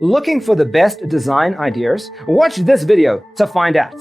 Looking for the best design ideas? Watch this video to find out.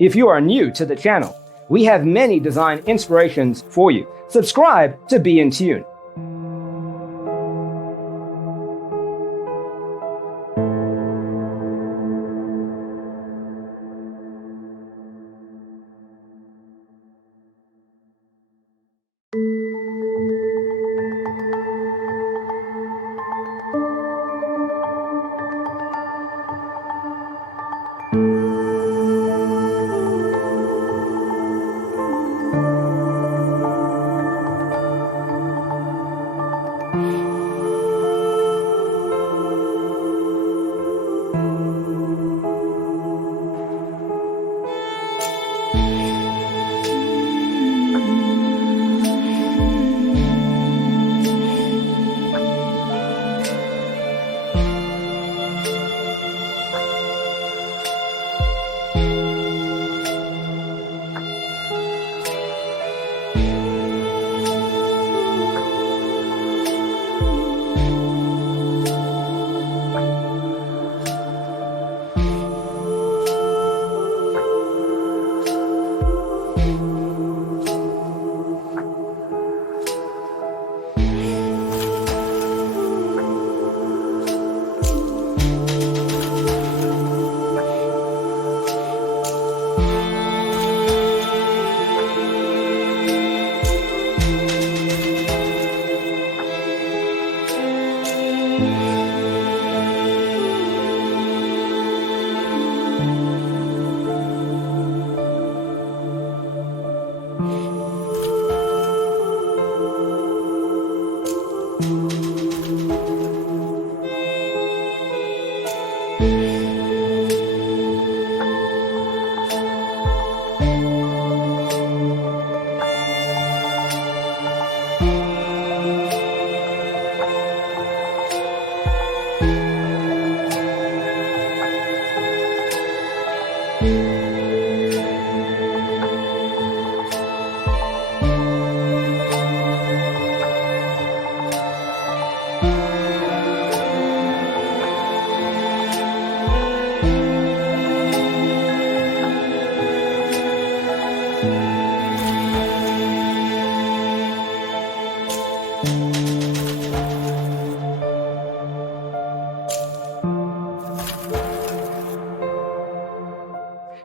If you are new to the channel, we have many design inspirations for you. Subscribe to be in tune.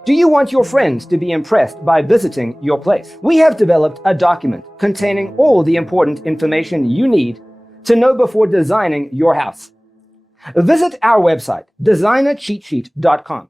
Do you want your friends to be impressed by visiting your place? We have developed a document containing all the important information you need to know before designing your house. Visit our website, designercheatsheet.com.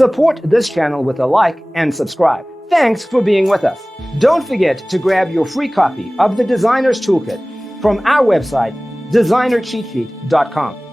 Support this channel with a like and subscribe. Thanks for being with us. Don't forget to grab your free copy of the Designer's Toolkit from our website, designercheatsheet.com.